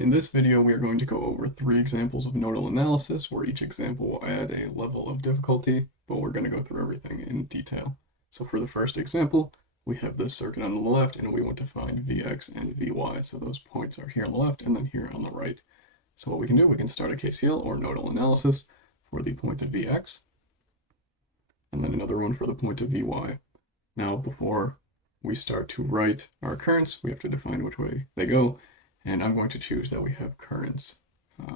In this video, we are going to go over 3 examples of nodal analysis, where each example will add a level of difficulty, but we're going to go through everything in detail. So for the first example, we have this circuit on the left, and we want to find Vx and Vy. So those points are here on the left and then here on the right. So what we can do, we can start a KCL or nodal analysis for the point of Vx, and then another one for the point of Vy. Now, before we start to write our currents, we have to define which way they go. And I'm going to choose that we have currents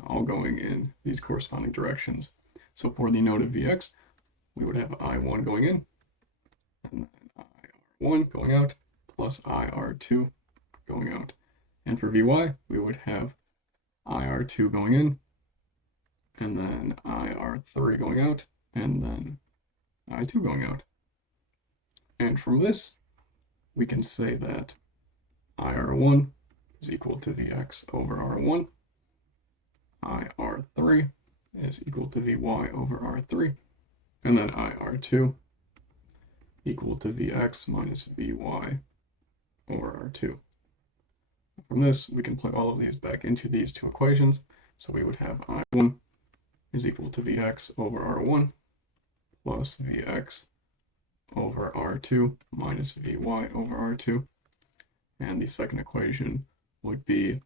all going in these corresponding directions. So for the node of Vx, we would have I1 going in, and then IR1 going out, plus IR2 going out. And for Vy, we would have IR2 going in, and then IR3 going out, and then I2 going out. And from this, we can say that IR1 is equal to Vx over R1, IR3 is equal to Vy over R3, and then IR2 equal to Vx minus Vy over R2. From this, we can plug all of these back into these two equations. So we would have I1 is equal to Vx over R1 plus Vx over R2 minus Vy over R2. And the second equation would be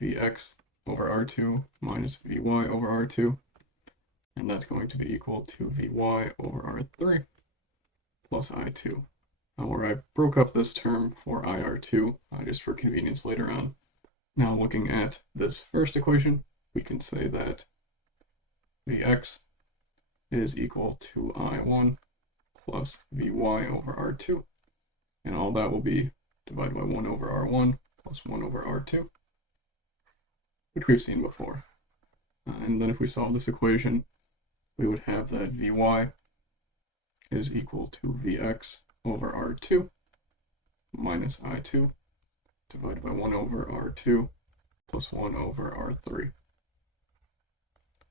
Vx over R2 minus Vy over R2. And that's going to be equal to Vy over R3 plus I2. Where I broke up this term for IR2 just for convenience later on. Now looking at this first equation, we can say that Vx is equal to I1 plus Vy over R2. And all that will be divided by 1 over R1 plus 1 over R2, which we've seen before. And then if we solve this equation, we would have that Vy is equal to Vx over R2 minus I2 divided by 1 over R2 plus 1 over R3.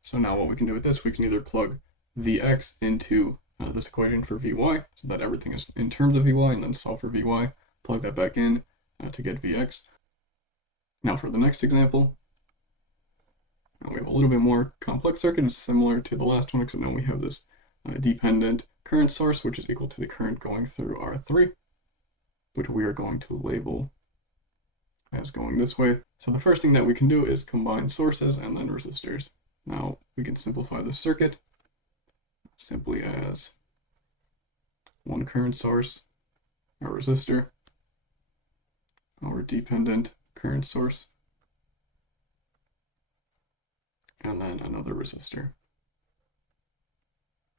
So now what we can do with this, we can either plug Vx into this equation for Vy, so that everything is in terms of Vy, and then solve for Vy, plug that back in to get Vx. Now for the next example, we have a little bit more complex circuit. It's similar to the last one, except now we have this dependent current source, which is equal to the current going through R3, which we are going to label as going this way. So the first thing that we can do is combine sources and then resistors. Now we can simplify the circuit simply as one current source, a resistor, our dependent current source, and then another resistor.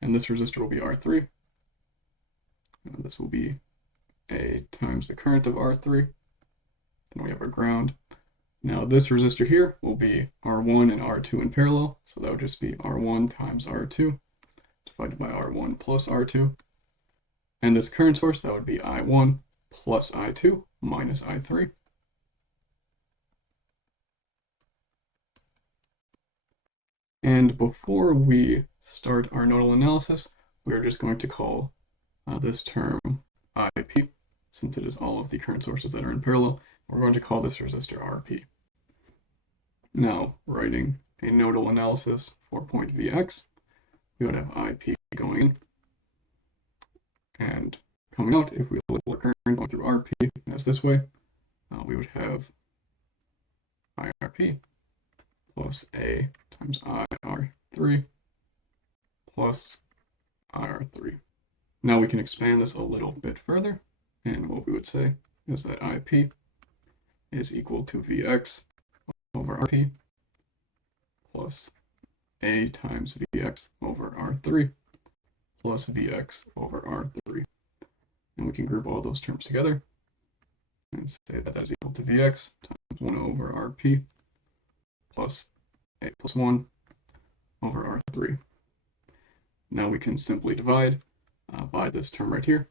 And this resistor will be R3. And this will be A times the current of R3. Then we have our ground. Now this resistor here will be R1 and R2 in parallel. So that would just be R1 times R2 divided by R1 plus R2. And this current source, that would be I1 plus I2 minus I3. And before we start our nodal analysis, we're just going to call this term IP, since it is all of the current sources that are in parallel. We're going to call this resistor RP. Now, writing a nodal analysis for point Vx, we would have IP going in, and coming out, if we label the current going through RP as this way, we would have IRP plus A times IR3 plus IR3. Now we can expand this a little bit further, and what we would say is that IP is equal to Vx over RP plus A times Vx over R3 plus Vx over R3. And we can group all those terms together and say that that is equal to Vx times 1 over RP plus A plus 1 over R3. Now we can simply divide by this term right here.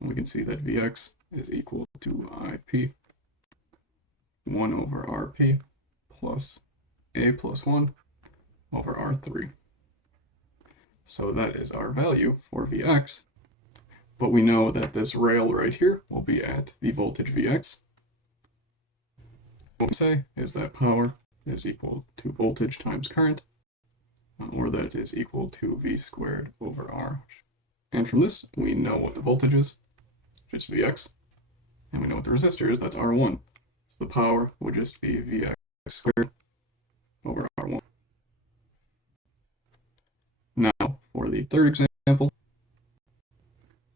And we can see that Vx is equal to IP 1 over RP plus A plus 1 over R3. So that is our value for Vx. But we know that this rail right here will be at the voltage Vx. what we say is that power is equal to voltage times current, or that it is equal to V squared over R. And from this, we know what the voltage is, which is Vx, and we know what the resistor is, that's R1. So the power would just be Vx squared over R1. Now, for the third example,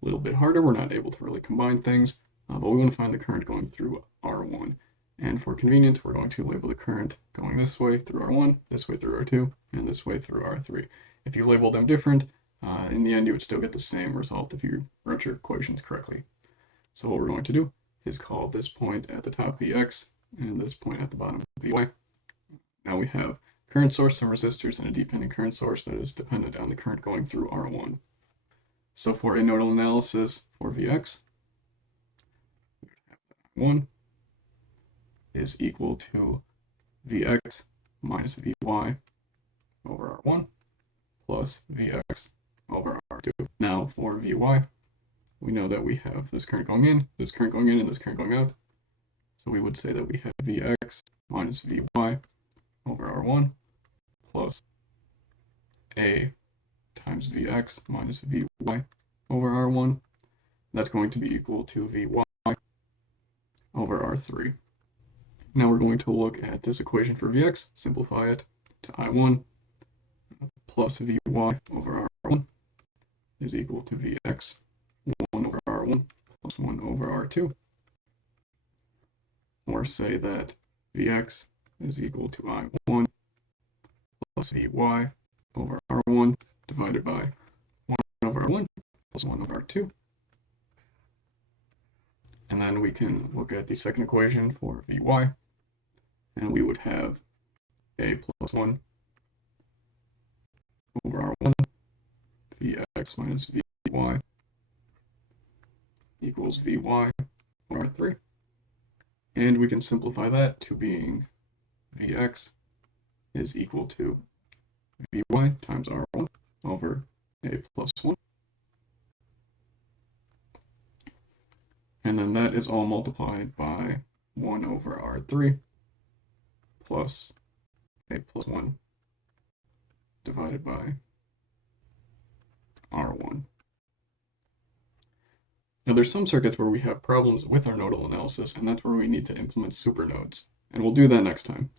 a little bit harder, we're not able to really combine things, but we want to find the current going through R1. And for convenience, we're going to label the current going this way through R1, this way through R2, and this way through R3. If you label them different, in the end, you would still get the same result if you wrote your equations correctly. So what we're going to do is call this point at the top Vx and this point at the bottom Vy. Now we have current source, some resistors, and a dependent current source that is dependent on the current going through R1. So for a nodal analysis for Vx, 1 is equal to Vx minus Vy over R1 plus Vx over R2. Now for Vy, we know that we have this current going in, this current going in, and this current going out. So we would say that we have Vx minus Vy over R1 plus A times Vx minus Vy over R1. That's going to be equal to Vy over R3. Now we're going to look at this equation for Vx, simplify it to I1 plus Vy over R1 is equal to Vx 1 over R1 plus 1 over R2. Or say that Vx is equal to I1 plus Vy over R1 divided by 1 over R1 plus 1 over R2. And then we can look at the second equation for Vy, and we would have A plus 1 over R1, Vx minus Vy equals Vy over R3. And we can simplify that to being Vx is equal to Vy times R1 over A plus 1. And then that is all multiplied by 1 over R3 plus A plus 1 divided by R1. Now there's some circuits where we have problems with our nodal analysis, and that's where we need to implement supernodes. And we'll do that next time.